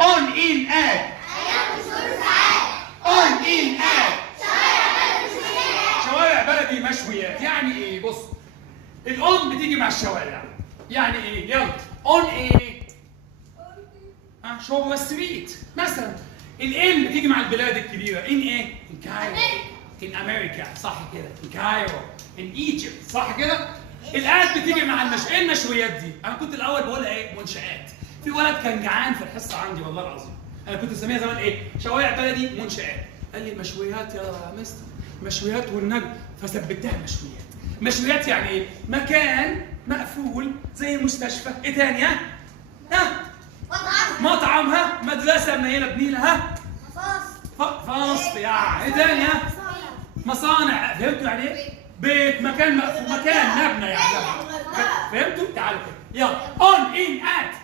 اون ان ات. ايام وشهور ساعات. اون ان ات. شوارع بلدي مشويات. شوارع بلدي مشويات. يعني ايه؟ بص، الاون بتيجي مع الشوارع. يعني ايه؟ يلا اون ايه؟ شو ستريت مثلا. الان بتيجي مع البلاد الكبيره. ان ايه؟ ان كايرو. ان امريكا، صح كده. ان كايرو. ان ايجيبت، صح كده. الات بتيجي مع ايه المشويات دي؟ انا كنت الاول بقولها ايه؟ منشآت. في ولد كان جعان في الحصه عندي والله العظيم. انا كنت اسميها زمان ايه؟ شوارع بلدي منشآت. قال لي مشويات يا مستر، مشويات والنجم. فثبتها مشويات. مشويات يعني ايه؟ مكان مقفول زي مستشفى. ايه تاني؟ ها؟ مطعم. ها؟ مدرسه منيله بنيله. ها؟ فصل. يعني ايه تاني؟ ها؟ مصانع. فهمتوا يعني ايه؟ بيت، مكان مقفول، مكان مبنى يعني. فهمتوا؟ تعالوا كده. يلا اون ان ات.